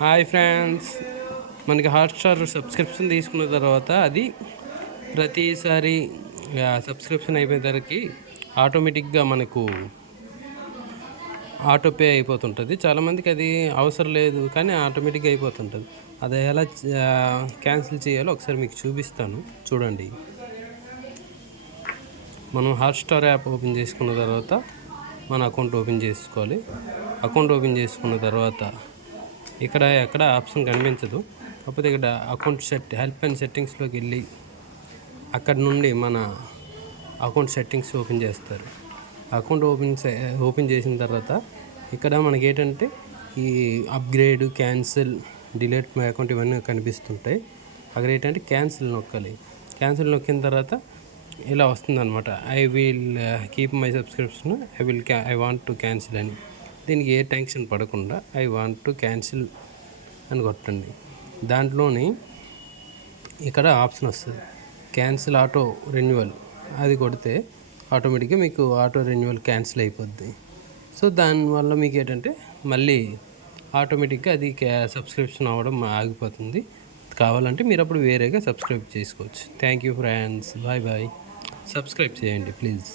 Hi friends, మనకి Hotstar subscription తీసుకున్న తర్వాత అది ప్రతిసారి సబ్స్క్రిప్షన్ అయిపోయేసరికి ఆటోమేటిక్గా మనకు ఆటో పే అయిపోతుంటుంది. చాలామందికి అది అవసరం లేదు, కానీ ఆటోమేటిక్గా అయిపోతుంటుంది. అది ఎలా క్యాన్సిల్ చేయాలో ఒకసారి మీకు చూపిస్తాను, చూడండి. మనం హాట్‌స్టార్ యాప్ ఓపెన్ చేసుకున్న తర్వాత మన అకౌంట్ ఓపెన్ చేసుకోవాలి. అకౌంట్ ఓపెన్ చేసుకున్న తర్వాత ఎక్కడ ఆప్షన్ కనిపించదు. కాకపోతే ఇక్కడ అకౌంట్ హెల్ప్ అండ్ సెట్టింగ్స్లోకి వెళ్ళి అక్కడ నుండి మన అకౌంట్ సెట్టింగ్స్ ఓపెన్ చేస్తారు. అకౌంట్ ఓపెన్ చేసిన తర్వాత ఇక్కడ మనకి ఏంటంటే ఈ upgrade, cancel, delete my account ఇవన్నీ కనిపిస్తుంటాయి. అక్కడ ఏంటంటే క్యాన్సిల్ నొక్కాలి. క్యాన్సిల్ నొక్కిన తర్వాత ఇలా వస్తుందన్నమాట. I will keep my subscription, I want to cancel అని. దీనికి ఏ టెన్షన్ పడకుండా ఐ వాంట్ టు క్యాన్సిల్ అని కొట్టండి. దాంట్లోని ఇక్కడ ఆప్షన్ వస్తుంది, క్యాన్సిల్ ఆటో రెన్యువల్. అది కొడితే ఆటోమేటిక్గా మీకు ఆటో రెన్యువల్ క్యాన్సిల్ అయిపోద్ది. సో దానివల్ల మీకు ఏంటంటే మళ్ళీ ఆటోమేటిక్గా అది సబ్స్క్రిప్షన్ అవ్వడం ఆగిపోతుంది. కావాలంటే మీరు అప్పుడు వేరేగా సబ్స్క్రైబ్ చేసుకోవచ్చు. Thank you friends, bye bye. Subscribe చేయండి ప్లీజ్.